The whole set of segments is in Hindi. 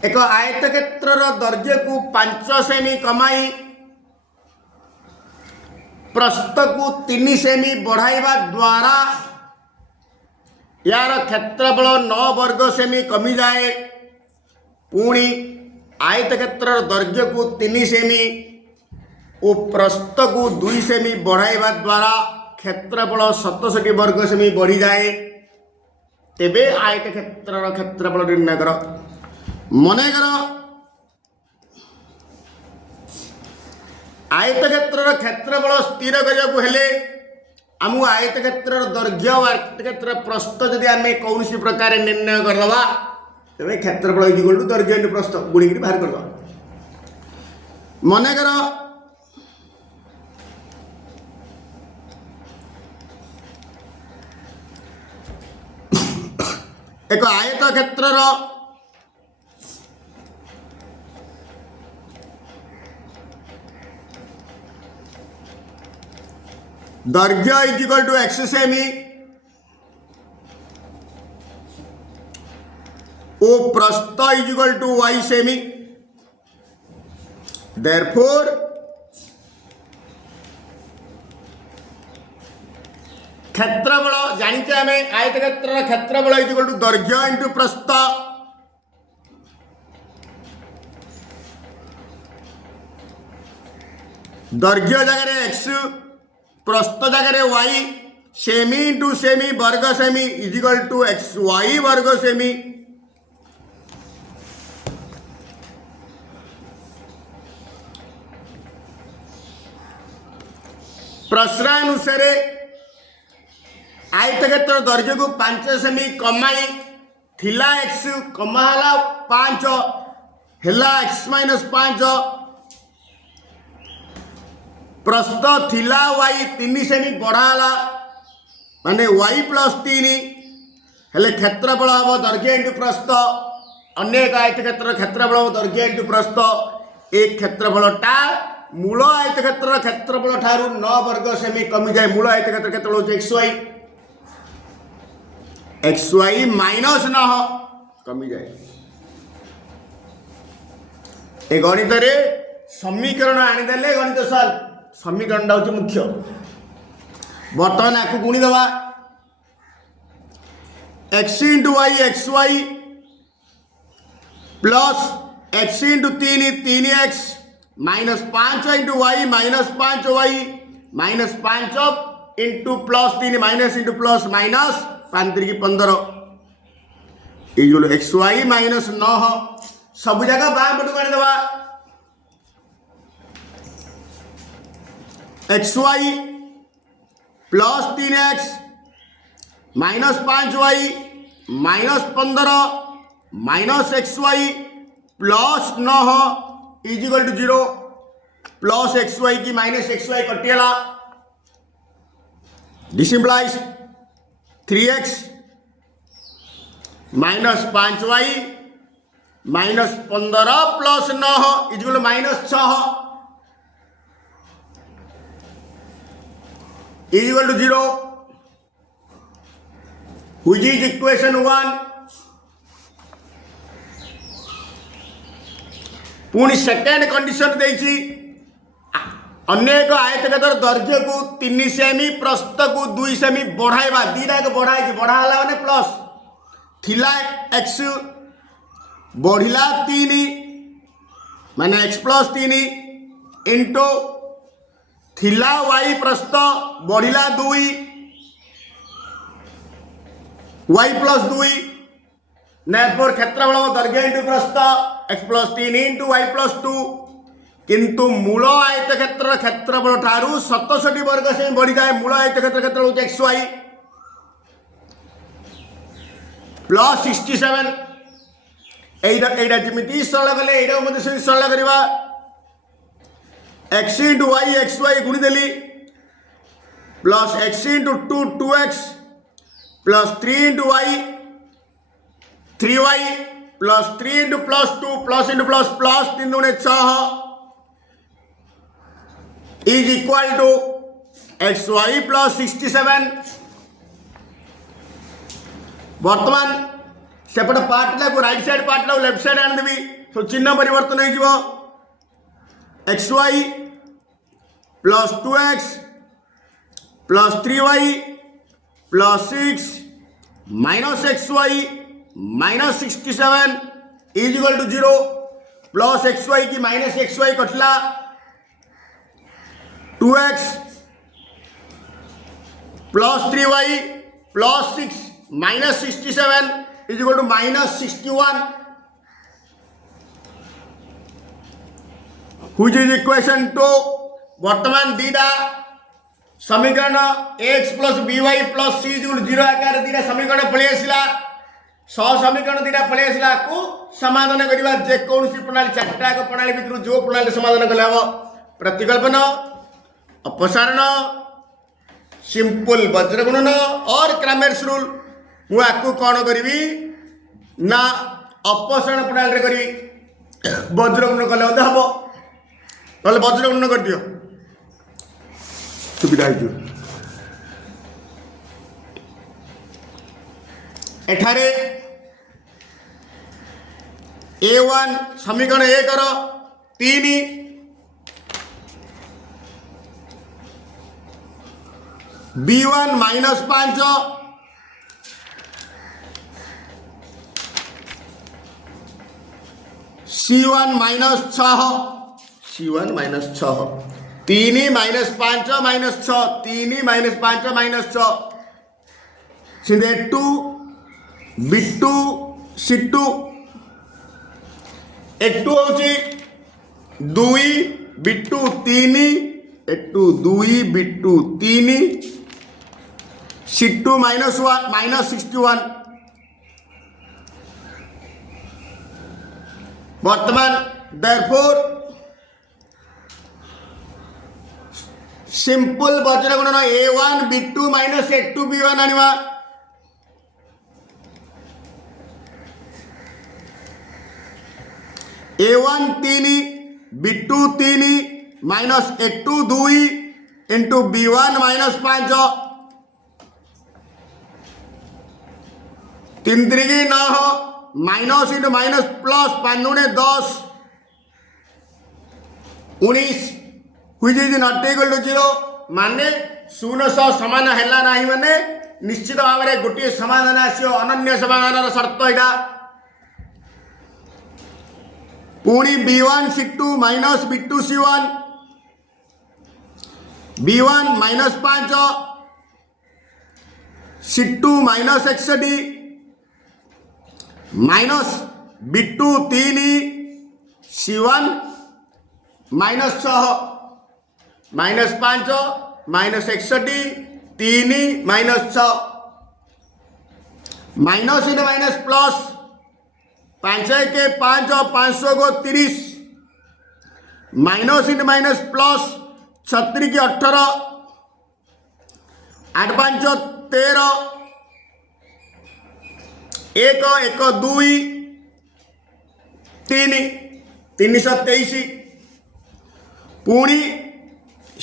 एक आयतक्षेत्र दैर्घ्य को 5 सेमी कमाई प्रस्थ को 3 सेमी बढ़ाइबा द्वारा यार क्षेत्रफल 9 वर्ग सेमी कमी जाए। पुणी आयतक्षेत्र दैर्घ्य को 3 सेमी और प्रस्थ को 2 सेमी बढ़ाइबा द्वारा क्षेत्रफल 67 वर्ग सेमी बढ़ी जाए। तेबे आयतक्षेत्र क्षेत्रफल निर्णय कर। मनेकर आयतक्षेत्र क्षेत्रफल स्थिर करने हेले आमको आयतक्षेत्र दैर्घ्य और आयतक्षेत्र प्रस्थ जदि आम कौन प्रकार निर्णय करदे तेरे क्षेत्रफल इक्वल टू दैर्घ्य इंटू प्रस्थ गुणी बाहर करदे। मनेकर एक आयतक्षेत्र दैर्घ्य इज इक्वल टू x सेमी और प्रस्थ इज इक्वल टू y सेमी। देयरफॉर क्षेत्रफल जानिचे आम आयतक्षेत्र क्षेत्रफल इज इक्वल टू दैर्घ्य इंटू प्रस्थ। दैर्घ्य जगह x प्रस्थ जगह y सेमी इंटू सेमी वर्ग सेमी is equal to x y वर्ग सेमी। प्रश्नानुसार आयतक्षेत्र दैर्घ्य को 5 सेमी कमाई थिला x कमाला 5 हेला x माइनस 5 प्रस्थ थिला y 3 सेमी बढ़ाला माने y प्लस 3 हेले क्षेत्रफल हम दैर्घ्य इंटू प्रस्थ। अन्य एक आयतक्षेत्र क्षेत्रफल हम दैर्घ्य इंटू प्रस्थ। एक क्षेत्रफलटा मूल आयतक्षेत्र क्षेत्रफल ठारू 9 वर्ग सेमी कमी जाए। मूल आयतक्षेत्र क्षेत्रफल होचे xy माइनस 9 कमी जाए। ए गणित रे समीकरण आनीदेले गणित सर समीकरण हूँ मुख्य। बर्तमान आपको गुणी दवा x into y x y plus x into 3 minus 5 into y minus 5 y minus 5 into plus 3 minus into plus minus 5 3 15 x y minus 9 सब जगह बाम पटू आनी दवा x y plus 3x minus 5y minus 15 minus x y plus 9 is equal to 0 plus x Y की माइनस एक्स वाई कटिगला। This implies 3x minus 5y minus 15 plus 9 is equal to minus 6 is equal to 0 which is equation 1। पुणी सेकेंड कंडीशन देछि अन्य एक आयतक्षेत्र दैर्घ्य को 3 सेमी प्रस्थ को 2 सेमी बढ़ाइबा दीटा के बढ़ाई बढ़ाला माने प्लस थिला x बढ़िला 3 माने x प्लस 3 इंटू थिला y प्रस्थ बढ़िला 2 y प्लस 2 नेटवर्क क्षेत्रफल दैर्घ्य इंटू प्रस्थ x plus 3 into y plus 2 किंतु मूल आयतक्षेत्र क्षेत्रफल ठारू 67 वर्ग से बढ़ी जाए। मूल आयतक्षेत्र क्षेत्रफल होचे एक्स वाई प्लस 67 एटा जमिति सरल कले एटा मते सरल करबा x into y x y गुणी देली plus x into 2x plus 3 into y 3y plus 3 into plus 2 plus into plus plus 3 दूने 6 is equal to x y plus 67। वर्तमान सेपट पार्ट को right side part left side आनीदेवी सो चिन्ह परिवर्तन हो x y plus 2x plus 3y plus 6 minus x y minus 67 is equal to 0 plus x Y की माइनस एक्स वाई कटला 2x plus 3y plus 6 minus 67 is equal to minus 61 which is equation 2 वर्तमान दीटा समीकरण x plus by plus c is equal to 0 आकार दीटा समीकरण पळि आसिला सह समीकरण दीटा पळि आसिला को समाधान करबा जे कोनसी प्रणाली चारटा को प्रणाली भितर जो प्रणाली समाधान कले हबो प्रतिकल्पन अपसारण सिंपल वज्र गुणन और क्रैमर्स रूल मु आकु कोन करबी ना अपसारण प्रणाली रे करबी वज्र गुणन कले हबो नले वज्र गुणन कर दियो सुविधा है एठारे a1 समीकरण 1 रो 3 b1 minus 5 c1 minus 6 c1 minus 6 3 minus 5 minus 6 3 minus 5 minus 6 सीधे 2 b2 c2 एक2 होची 2 b2 3 एक2 2 b2 3 c2 minus 1 minus 61 वर्तमान देयरफॉर सिंपल वज्र गुणन a1 b2 minus a2 b1 आनिवा a1 3 b2 3 minus a2 2 into b1 minus 5 3 3 9 minus into minus plus 5 गुणे 10 19 which is not equal to 0 माने 0 सह समान हैला नाही माने निश्चित भाव में गोटे समाधान आसियो अनन्य समाधान शर्त एटा पुणी b1 c2 minus b2 c1 b1 minus 5 c2 minus 61 minus b2 3 c1 minus 6 minus 5 minus 61 3 minus 6 minus इन माइनस प्लस 5 के 5 500 को 30 माइनस इन माइनस प्लस 36 के 18 8 5 13 1 1 2 3 323 पुणी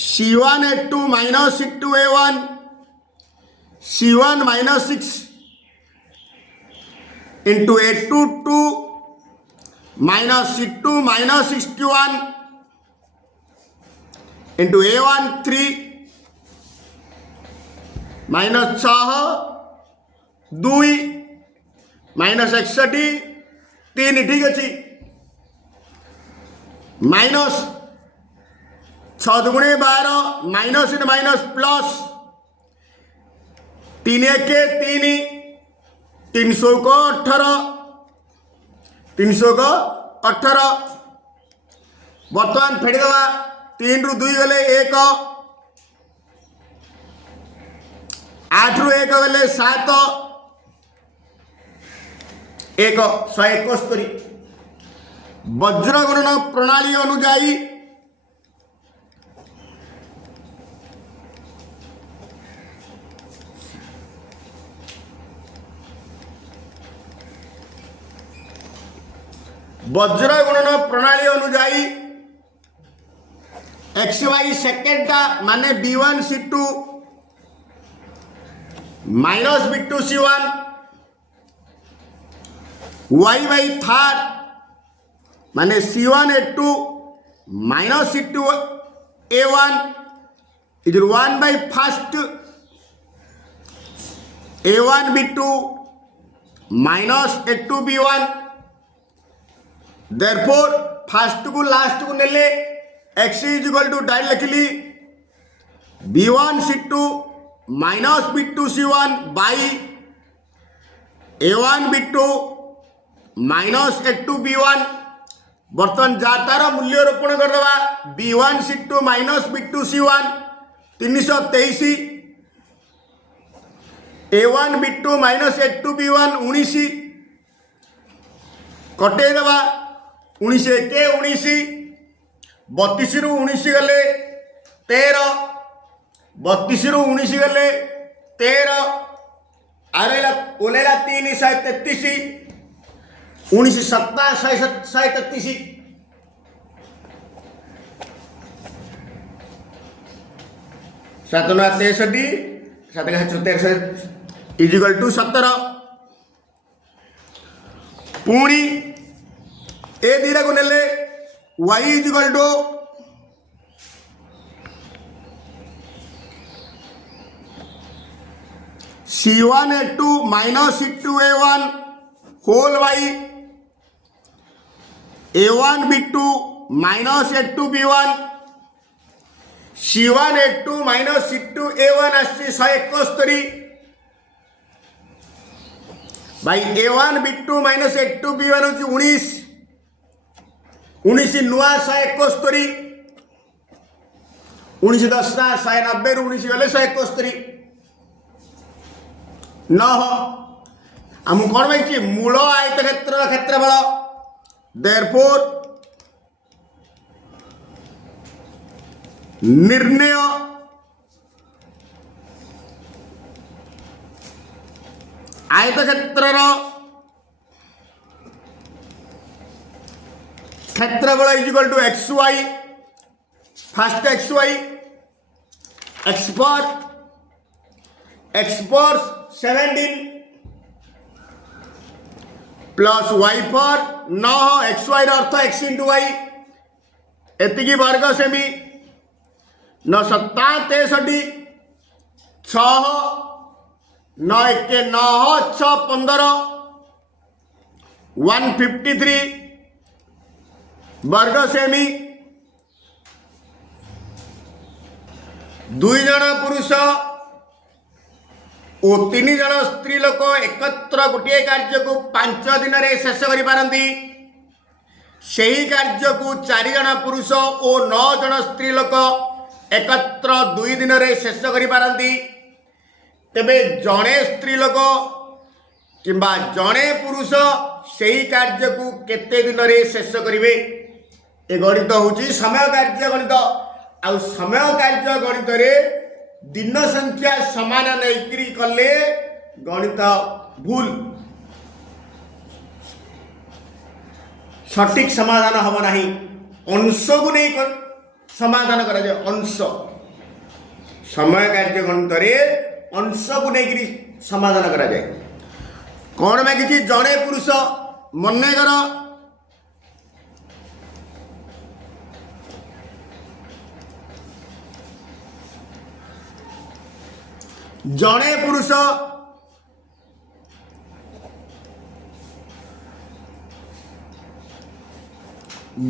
c1 a2 minus c2 a1 c1 minus 6 into a2 2 minus c2 minus 61 into a1 3 minus 6 2 minus 61 3 ठीक अच्छी माइनस 6 दुगुणे 12 माइनस इन माइनस प्लस 3 के 3 300 को 18 300 को 18 बर्तमान फेड़ी दवा 3 रु 2 गले 1 8 रु 1 गले 7 1 171 वज्र गुणन प्रणाली अनुजाई वज्र गुणन प्रणाली अनुजाई एक्स वाई सेकेंडा माने b1 c2 minus b2 c1 y by third माने C1 A2 minus C2 A1 is 1 by first A1 B2 minus A2 B1. therefore first को last को नेले x is equal to direct लिखली B1 C2 minus B2 C1 by A1 B2 minus A2 B1. बर्तमान जातार मूल्य रोपण करदवा B1 C2 minus B2 C1 323 A1 B2 minus A2 B1 19 कटे दवा 19 के 19 32 रु 19 गले 13 32 रु 19 गले 13 आरेला ओलेला 3 133 19 7 133 7 9 63 7 63 इज इक्वल टू 17 पुणी ए दीटा को नेले y is equal to C1 A2 minus C2 A1 whole by A1 B2 minus A2 B1 C1 A2 minus C2 A1 आसी 171 by A1 B2 minus A2 B1 होची 19 19 नुआ 171 19 10 190 रु 19 गले 171 न आम कौन भाई मूल आयत क्षेत्रफल देयरफॉर निर्णय आयत क्षेत्रफल is equal to x y first x y x four 17 plus y four 9 x y अर्थ एक्स इंटू वाई एतिकी वर्ग सेमी 9 7 63 6 9 1 9 6 15 153 वर्ग सेमी 2 जन पुरुष और 3 जन स्त्री लोक एकत्र गोटे कार्य को 5 दिन में शेष कर पारती से ही कार्य को 4 जन पुरुष और 9 जन स्त्री लोक एकत्र 2 दिन में शेष कर पारती तेबे जड़े स्त्री लोक किंबा जड़े पुरुष से ही कार्य को केते दिन में शेष करेंगे ये गणित हूँ समय कार्य गणित आ समय कार्य गणित रे दिन संख्या समान नहीं कले गणित भूल सठिक समाधान हम ना अंश को नहीं समाधान करा जाए अंश समय कार्य गणित रे अंश को नहीं समाधान करा जाए कौन मागिची जड़े पुरुष मनकर जड़े पुरुष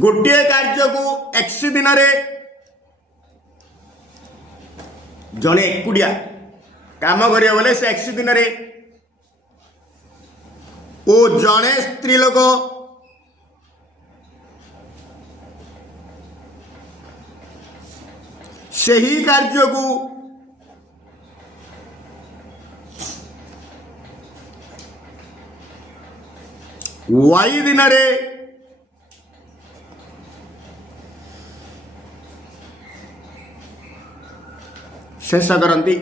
गोटे कार्य को एक्स दिन जड़े एकुटिया काम करिया बोले से एक्स दिन ओ जड़े स्त्री लोक से ही कार्य को वाई दिन शेष करती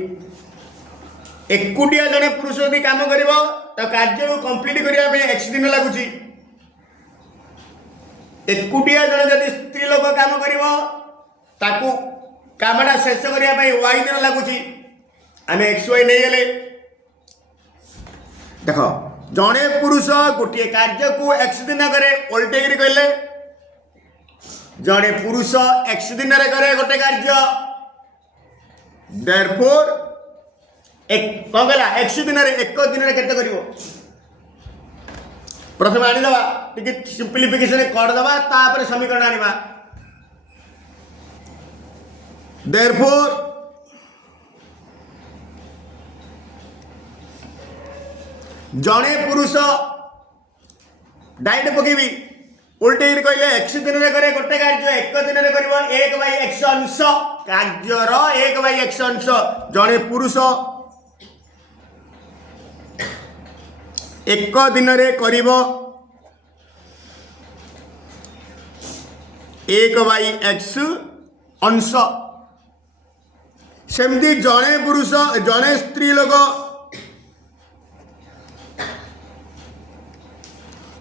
एकुटिया जड़े पुरुष यदि काम कर तो कार्य को कंप्लीट करने एक्स दिन लगुच एकुटिया जड़े जब स्त्री लोक काम कर कामटा शेष करने वाई दिन लगुच आम एक्स वाई नहीं गले देख जड़े पुरुष गोटे कार्य को एक्स दिन करे ओल्टे कहले जड़े पुरुष एक्स दिन करे गोटे कार्य देयरफॉर एक कौन कहला एक्स दिन एक दिन केते करिवो प्रथम आनीदवा टिके सिंप्लिफिकेशन करदवा तापर समीकरण आनिबा देयरफॉर जड़े पुरुष डाइट पकेबी उल्टे कहले एक्स दिन करे गोटे कार्य एक दिन कर एक बाई एक्स अंश कार्यर एक बाई एक्स अंश जड़े पुरुष एक दिन करिब एक बाई एक्स अंश सेमती जड़े पुरुष जड़े स्त्री लोक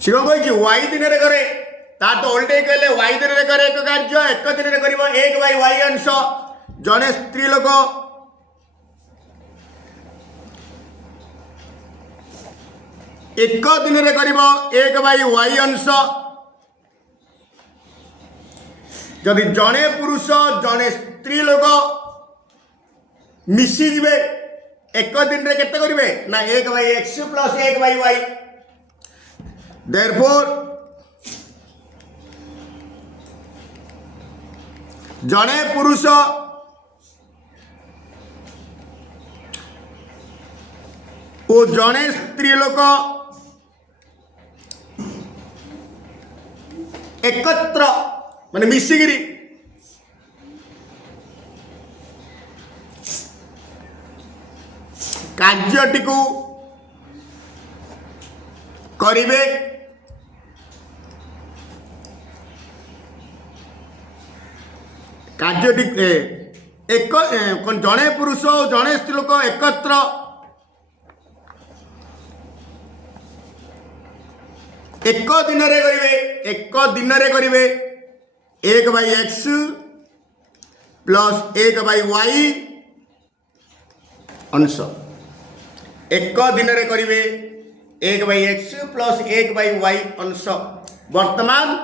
सी कही वाई दिन करे तार तो उल्टे कहले वाई दिन करे एक कार्य एक दिन कर एक बाई वाई अंश जड़े स्त्री लोक एक दिन कर एक बाई वाई अंश जदि जड़े पुरुष जड़े स्त्री लोक मिसीजे एक दिन केते करेंगे ना एक बाई एक्स प्लस एक बाई वाई देयरफॉर जड़े पुरुष और जड़े स्त्री लोक एकत्र माने मिसिगिरी कार्यटी को करिवे कार्यटी एक जड़े पुरुष और जड़े स्त्री लोक एकत्र एक दिन करिवे एक बाई एक्स प्लस एक बाई वाई अंश एक दिन करिवे एक बाई एक्स प्लस एक बाई वाई अंश वर्तमान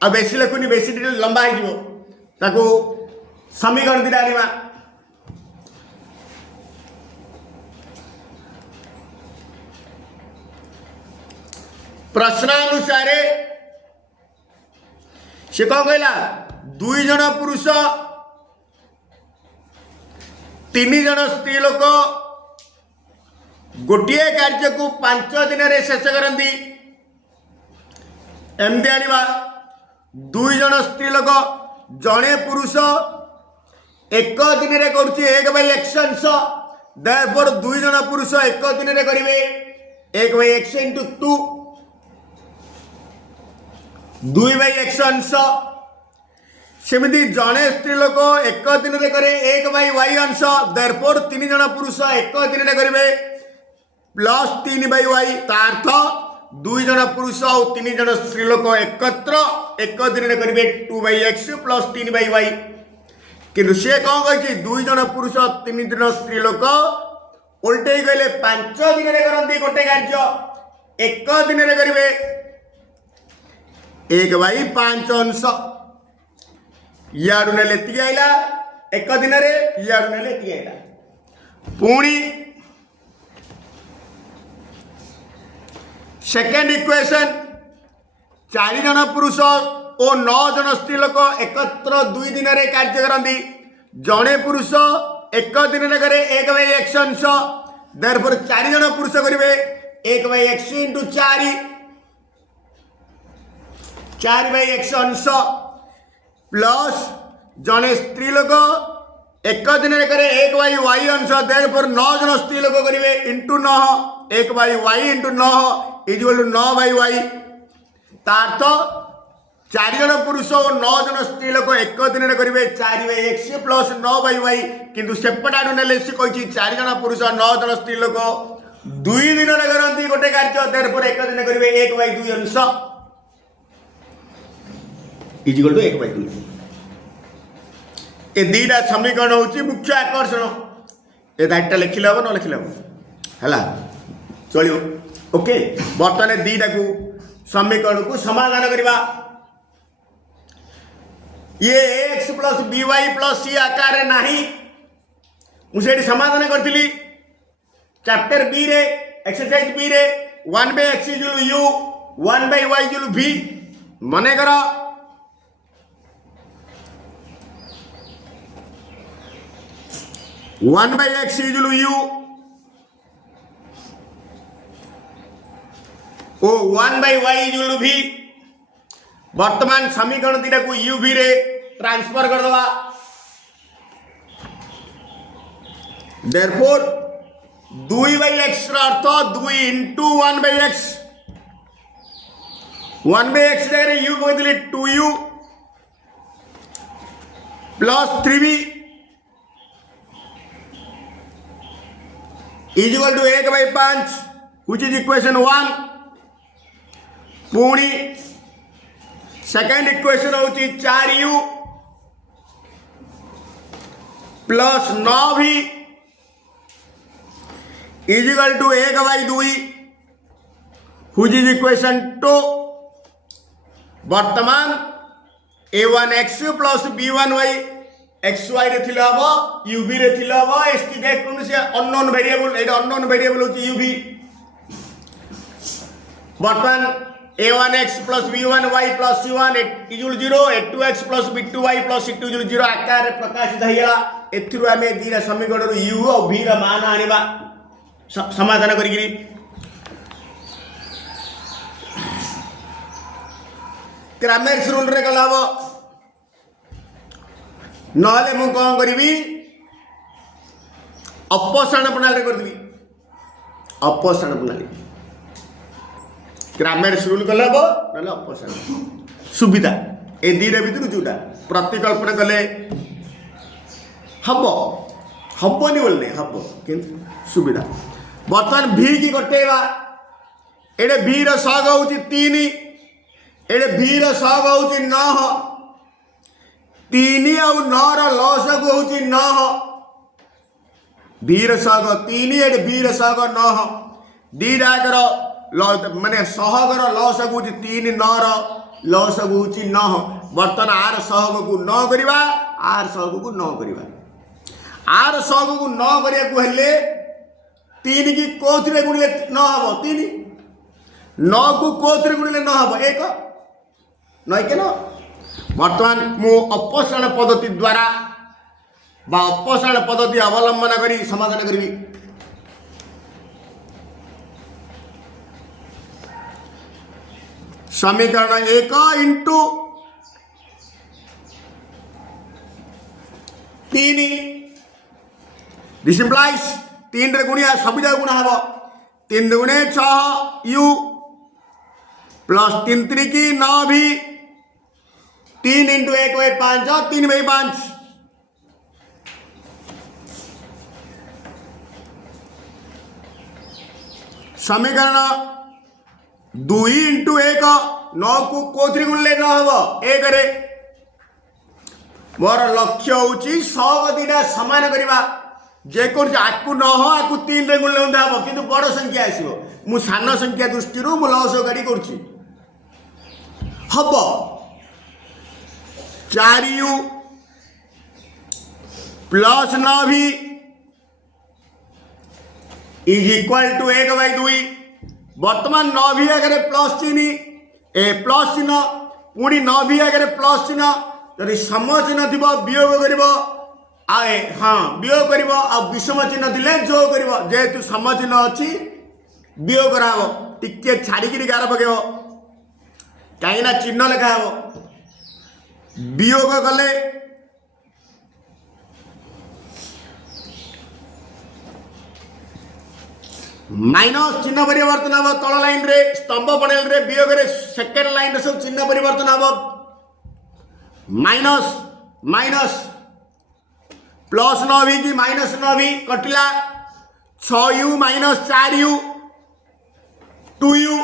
आ बेसी लिखुनी बेसी डिटेल लंबा हो समीकरण दिटा आनिबा प्रश्नानुसार से कौन कहला दुई जन पुरुष तीन जन स्त्री लोक गोटे कार्य को 5 दिन शेष करती एमती आनिबा दुई जन स्त्री लोक जड़े पुरुष एक दिन करुच्ची एक बाई एक्स अंश देयरफॉर दुई जन पुरुष एक दिन करेंगे एक by x into 2 2 by x अंश सेमती जड़े स्त्री लोक एक दिन करे एक बाई वाई अंश देयरफॉर 3 जन पुरुष एक दिन करेंगे प्लस 3 बाई वाई तार्थ 2 जन पुरुष और 3 जन स्त्री लोक एकत्र एक दिन करेंगे 2 by X plus 3 by Y किंतु से कौन कही 2 जन पुरुष 3 जन स्त्री लोक उल्टे कहले 5 दिन करती गोटे कार्य एक दिन करेंगे एक बाई 5 अंश याडू ने आईला एक दिन याडू ने आईला पुणी सेकेंड इक्वेशन 4 जन पुरुष और 9 जन स्त्री लोक एकत्र 2 दिन कार्य करती जड़े पुरुष एक दिन करे एक बाई एक्स अंश देयरफॉर 4 जन पुरुष करेंगे एक by x into 4 by x अंश प्लस जड़े स्त्री लोक एक दिन करे एक बाई वाई अंश देयरफॉर 9 जन स्त्री लोक करेंगे इंटू 9 एक by Y into 9 equal to 9 by y तार्थ 4 जन पुरुष और 9 जन स्त्री लोक एक दिन करेंगे 4 by X plus 9 by Y किंतु सेपट आड़ू ने कही 4 जन पुरुष 9 जन स्त्री लोक 2 दिन करती गोटे कार्य देयरफॉर एक दिन करेंगे 1 बाई 2 अंश इक्वल टू 1 बाई 2 ए दीटा समीकरण हूँ मुख्य आकर्षण ए दायित्व लिखिले हम न लिखिले हम है चलो ओके बर्तमान दीटा को समीकरण को समाधान करवा ये x plus b y plus c आकार नहीं मुझे समाधान करी चैप्टर बी रे एक्सरसाइज बी रे 1/x equal you 1/y equal v मने कर 1/x इक्वल यू ओ 1/y इक्वल v वर्तमान समीकरण दीटा को u v रे ट्रांसफर कर दवा देयरफॉर 2/x अर्थ 2 इंटू 1/x 1/x जगह u कहते 2u plus 3v is equal to 1/5 which is equation 1 पुणी सेकेंड इक्वेशन होची 4u plus 9v is equal to 1/2 which is equation 2 वर्तमान a1x प्लस b1y xy रे थिला हबो uv रे थिला हबो एसटी देख कोन से अननोन वेरिएबल एटा अननोन वेरिएबल होची uv वर्तमान a1x plus b1y plus c1 equal 0 a2x plus b2y plus c2 equal 0 आकार रे प्रकाशित हैला एथिरु हमें दीरा समीकरण u और v रा मान आनिबा समाधान करी क्रामेर्स रूल रे गला हबो नहले मु कौन करी अपसारण प्रणाली कर देबी अपसारण प्रणाली क्रामेर्स रूल गला हबो नहले अपसारण सुविधा ए दीरे भीतर जोटा प्रतिकल्पना कले हबो हबोनी बोलने हबो किंतु सुविधा बर्तमान भी की कटेवा एडे भी रो सग होची 3 एडे भी रो सग होची 9 3 और 9 रो लसग होची 9 भी रो सग 3 एडे भी रो सग 9 दीडा करो माने सहगर लसग होची 3 9 रो लसग होची 9 बर्तमान आर सहग को 9 करबा आर सहग को 9 करबा आर सहग को 9 करिया को हेले 3 की कोथरे गुणिले 9 हबो 3 9 को कोथरे गुणिले 9 हबो 1 नय के न वर्तमान मु अपसारण पद्धति द्वारा बा अपसारण पद्धति अवलंबन करी समाधान करबी समीकरण 1 इंटू 3 दिस इंप्लाइज 3 रे गुणिया सब जगह गुणा हबो 3 दुगुणे 6 u प्लस 3 3 9 भी 3 इंटू 1/5 3/5 समीकरण 2 इंटू 1 9 को कोथरी गुणले 9 हबो 1 रे मोर लक्ष्य होची सग दिना समान करबा जे कोन आकु न हो आकु 3 रे गुणले होंदा हबो किंतु बड़ संख्या आसीबो मु सान संख्या दृष्टि रु मु लस गाड़ी करछि हबो 4u plus 9v is equal to 1/2 वर्तमान 9v आगे प्लस चिन्ह ए प्लस चिन्ह पुणी 9v आगे प्लस चिन्ह यदि सम चिन्ह थी वियोग कर आए हाँ वियोग कर विषम चिन्ह थे जो कर जेहेतु सम चिन्ह अच्छी वियोग कराव टिके छाड़ी गार पकेब कहीं चिन्ह लेखा हे वियोग कले माइनस चिन्ह परिवर्तन हम तल लाइन रे स्तंभ पड़ेल रे वियोग रे सेकेंड लाइन रे सब चिन्ह परिवर्तन हम माइनस माइनस प्लस 9v की minus 9v कटिला 6u minus 4u 2u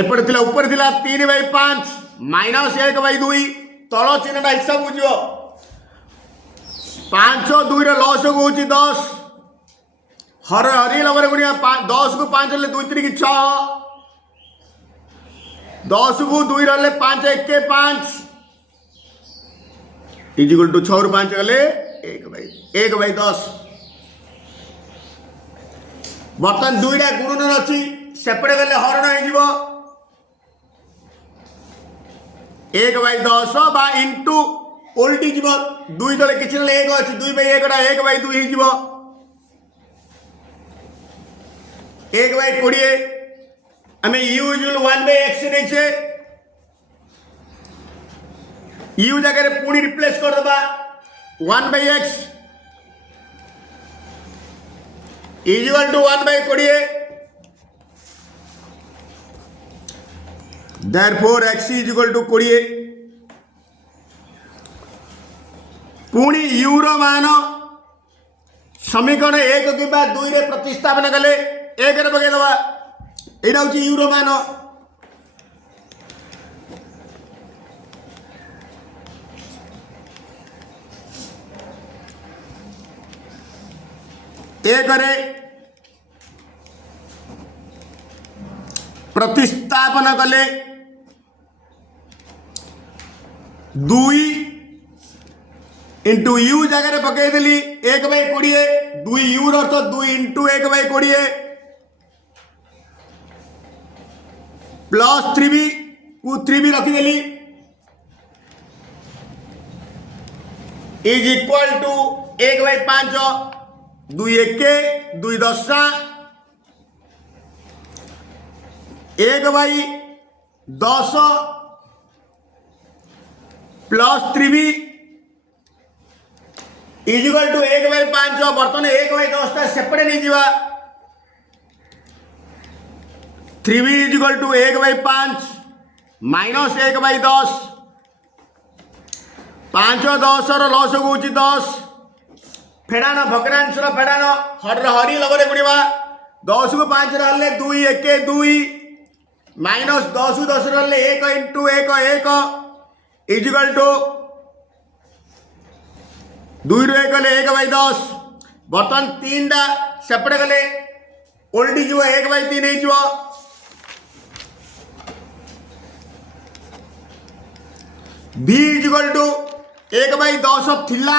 एपटे थिला ऊपर थिला 3/5 माइनस 1/2 तल चिन्हटा हिसाब बुझो 5 2 रे लॉस होची 10 हर हरी लगे गुणिया 10 को 5 हेल्ले 2 3 6 10 को 2 रहा 5 1 के 5 इजिकल टू 6 रु 5 गले 1/10। बर्तमान दुईटा गुणन अच्छी सेपटे गले हरण हो 1/10 बा इंटू ओल्टी जीव 2 तले किसी ना 1 अच्छी 2/1 1/2 हो 1/20 आम यूजुअल 1/x नहीं यू जगह पुणी रिप्लेस कर दबा 1/x equal to 1/20 therefore x is equal to 20 पुणी यू रो मान समीकरण 1 कि 2 रे प्रतिस्थापन कले 1 रे पकई दबा एटा हूँ यू रो मान एक प्रतिस्थापन कले 2 इंटू यू जगह पकईदेली 1/20 2 यू अर्थ 2 इंटू 1/20 प्लस 3b को 3b रखीदेली is equal to 1/5 2 1 2 10 1/10 plus 3b is equal to 1/5 बर्तमान 1/10 सेपटे नहीं जावा 3b इजिकल टू 1/5 माइनस 1/10 5 10 लस हो 10 फेड़ान भग्नांश फेड़ान हरी लगरे गुणवा 10 को 5 रहा 2 1 2 माइनस 10 को 10 रहा 1 इंटू 1 1 इजिकल टू 2 रू 1 गले 1/10 बर्तमान 3 टा सेपटे गले ओल्टी जीव 1/3 हो v इजिकल टू 1/10 थिला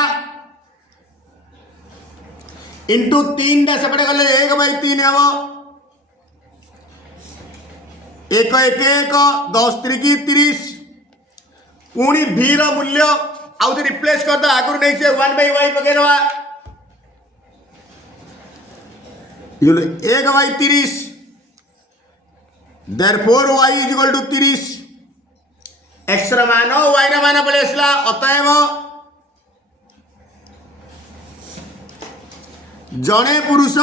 इंटू 3 टा सेपटे गले 1/3 हम 1 1 1 10 3 की 30 पुणी v रो मूल्य आउ रिप्लेस कर दो आगुरी नहीं से 1/y पकई दवा 1/30 therefore y is equal to 30 x र मान y र मान पड़े आसला अतएव जड़े पुरुष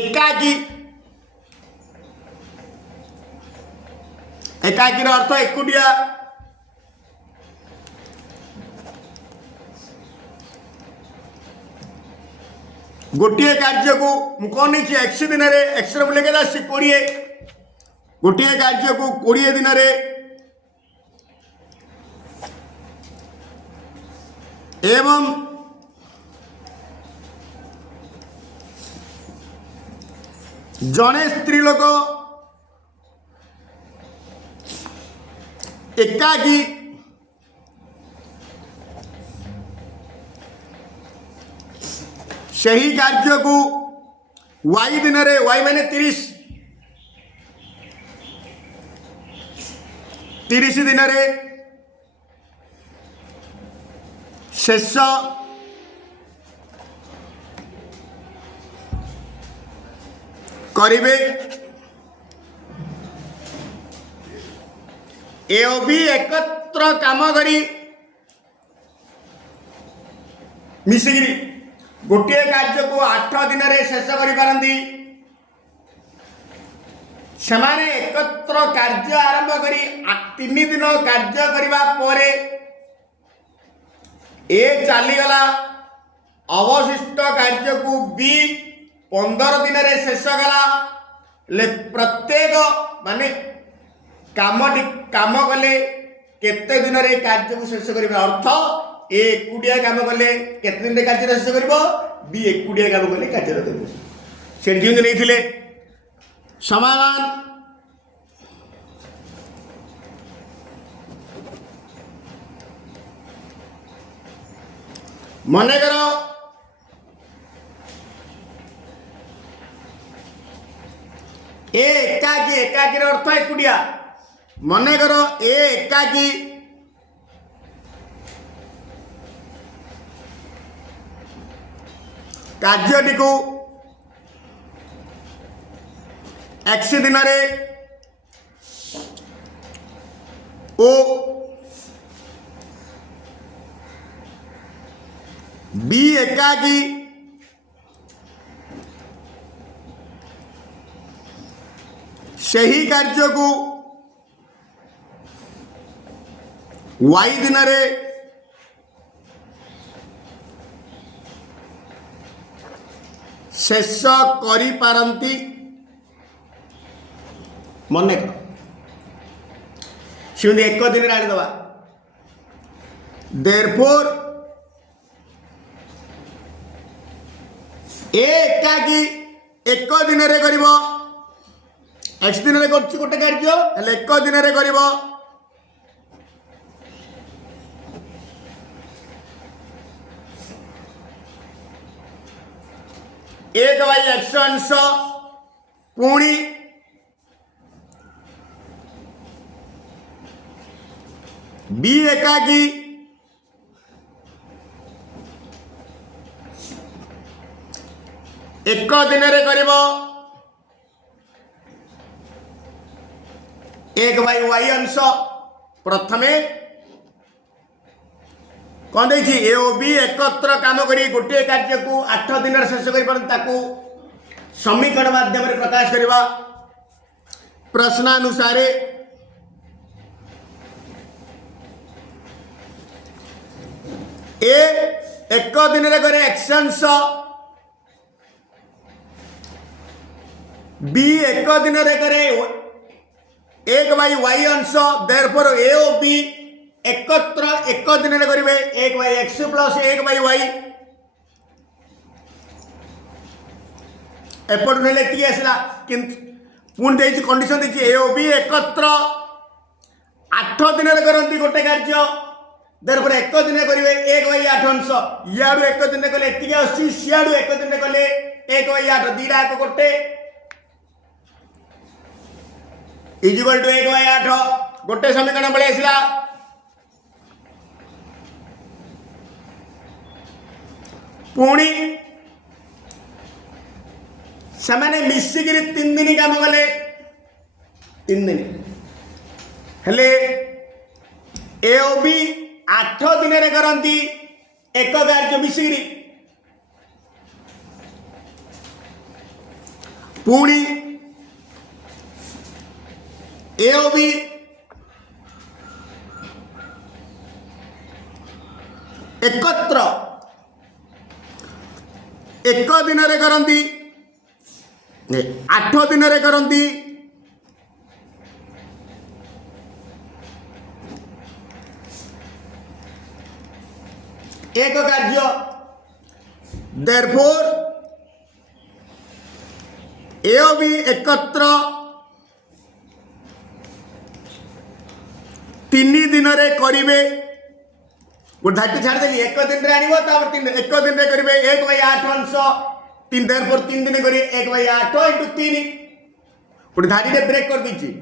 एकाकी एकाकीर अर्थ एकुटिया गोटे कार्य को कौन नहीं एक्स दिन एक्स मूल्य के 20 गोटे कार्य को 20 दिन एवं जड़े स्त्री लोक एकाकी सही कार्य को वाई दिन वाई माने 30 दिन शेष करिवे ए भी एकत्र काम करी मिसिकी गोटे कार्य को 8 दिन शेष करि सेमाने एकत्र कार्य आरंभ करी 3 दिन कार्य करिबा परे ए चलीगला अवशिष्ट कार्य को भी 15 दिन शेष गला ले प्रत्येक माने काम कले केते दिन कार्य को शेष करिबा अर्थ ए एकुटिया काम कले केते दिन कार्य शेष करिवो बी एकुटिया काम कले कार्य करिवो से जिंद नहीं समाधान मन कर ए एकाकी एकाकी अर्थ एकुटिया मन कर ए एकाकी कार्यटी को एक्स दिन ओ बी एकाकी सही कार्य को वाई दिन शेष करी पारंती मन कर सेमती एक दिन आनीदवा देयरफॉर ए एकाकी एक दिन कर एक्स दिन गोटे कार्य एक दिन कर एक बाई एक्स अंश पुणी बी एकाकी एक दिन कर एक बाई वाई अंश प्रथमे कौन देखी ए ओ बी एकत्र काम करी गोटे कार्य को 8 दिन शेष कर समीकरण माध्यम प्रकाश करवा प्रश्नानुसार ए एक दिन करे एक्स अंश बी एक दिन करे एक बाई वाई अंश देयरफॉर ए ओ बी एकत्र एक दिन करेंगे एक बाई एक्स प्लस एक बाई वाई एपट नहीं आसला पुणी कंडीशन देखिए ए ओ बी एकत्र 8 दिन करती गोटे कार्य देयरफॉर एक दिन करेंगे एक बाई 8 अंश इाड़ू एक दिन कले एति सियाड़ू एक दिन कले एक बाई 8 दीटा एक गोटे इजिकल टू 1 बाई 8 गोटे समीकरण बड़े आसला पुणी से मिसिक 3 दिन काम कले 3 दिन हेले ए ओ बी 8 दिन करती एक कार्य मिसिक पुणी ए ओ बी एकत्र एक दिन करती 8 दिन करती एक कार्य देयरफॉर ए ओ बी एकत्र 3 दिन करेंगे गोटे धाटी छाड़देली एक दिन में आनब एक दिन में करेंगे 1 बाई 8 अंश 3 देयरफॉर 3 दिन करेंगे 1 बाई 8 इंटू 3 गोटे धाटी ब्रेक कर दीजिए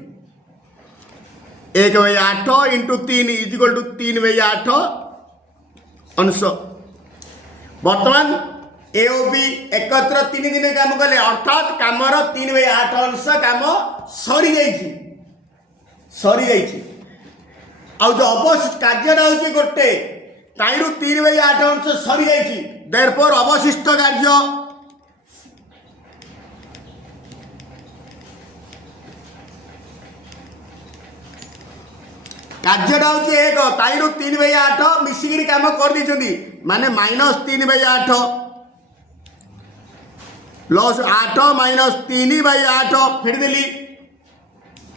1 by 8 into 3 is equal to 3 by 8 अंश बर्तमान ए ओ बी एकत्र 3 दिन काम कले अर्थात कामर 3 बाई 8 अंश काम सरी जाइए आउ जो अवशिष्ट कार्यटा हूँ गोटे ताइरु 3 बाई 8 अंश सरी जाइए देयरफॉर अवशिष्ट कार्य कार्यटा हूँ एक ताइरु 3 बाई 8 मिसिकी काम कर दी माने -3 बाई 8 प्लस 8 -3 बाई 8 फेरदेली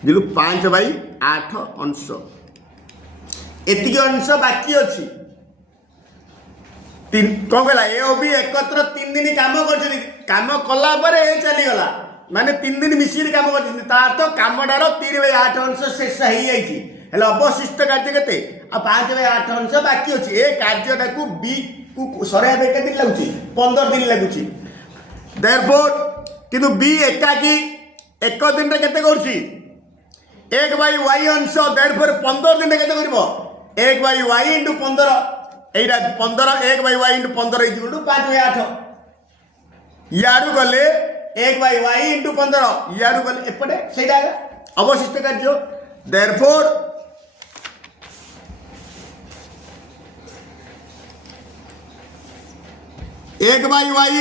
जिलु 5 बाई 8 अंश एतिक अंश बाकी अच्छी कौन कहला ए ओ बी एकत्र 3 दिन काम काम कला ए चलीगला माने 3 दिन मिसिर काम कर तार तो कामटार 3/8 अंश शेष हो जाइए अवशिष्ट कार्य केते आ 5/8 अंश बाकी अच्छे ए कार्यटा को बी को सराइया केते दिन लगुची 15 दिन लगुची देयरफॉर किंतु बी एकाकी एक दिन रे केते करछि 1/y अंश देयरफॉर 15 दिन रे केते करबो 1/y * 15 Etah 15 1/y * 15 equal to 5/8 याडू गले 1/y * 15 याडू गले एपटे सेटा अवशिष्ट कार्य देयरफॉर एक by Y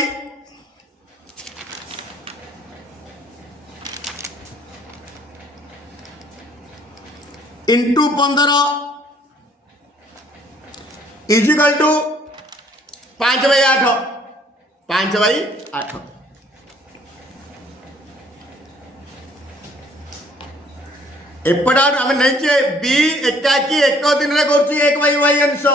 into 15 is equal to 5/8 5/8 एपटा आम नहीं बी एकाकी एक दिन में कर 1/y अंश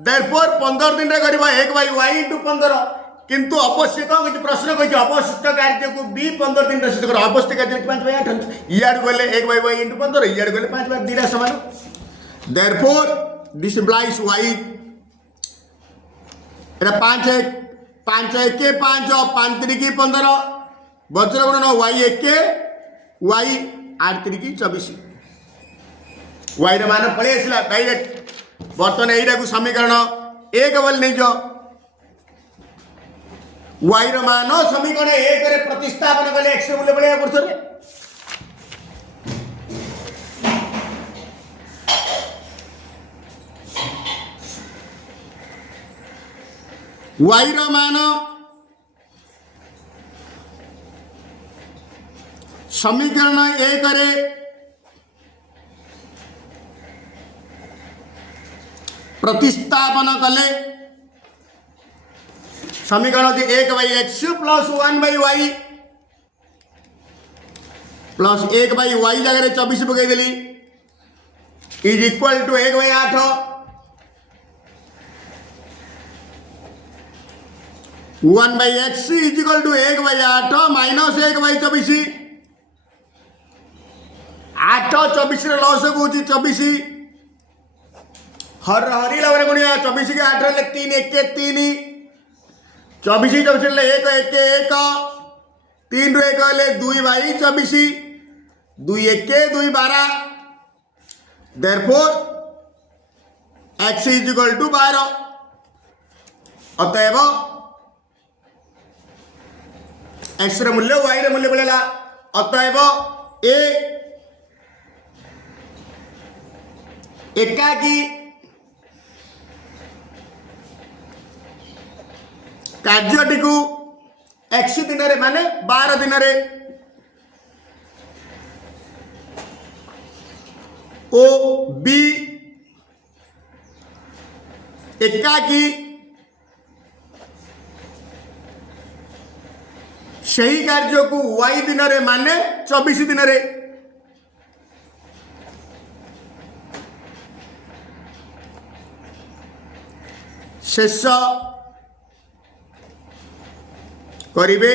देयरफॉर 15 दिन में कर 1/y * 15 किंतु अवश्य कौन किसी प्रश्न कही अवशिष्ट कार्य को बी 15 दिन सहित कर अवशिष्ट कार्य 5/8 अंश इयाड़ गले 1/y * 15 इयाड़ गले 5/8 2 समान देयरफॉर दिस इम्प्लाइज y एटा 5 1 5 1 5 5 3 15 वज्र गुणन y 1 y 8 3 24 y र मान पळे आसला डायरेक्ट बर्तमान एटा को समीकरण 1 बोल नै जो y र मान समीकरण 1 रे प्रतिस्थापन कले x मूल्य पळे पड़छ रे y ର मान समीकरण 1 रे प्रतिस्थापन कले समीकरण होती 1/x plus 1/y plus 1/y जगह 24 पकईदेली is equal to 1/8 1/x is equal to 1/8 minus 1/24 8 24 लस को 24 हर हरी लगे गुणिया 24 के 8 ले 3 1 3 24 24 ले 1 1 1 3 रो 1 ले 2/24 2 1 2 12 therefore x is equal to 12 अतएव x रे मूल्य y रे मूल्य पड़ेगा अतएव ए एकाकी कार्यटी को एक्स दिन रे माने 12 दिन रे ओ बी एकाकी सही कार्य को वाई दिन रे माने 24 दिन रे शेष करिबे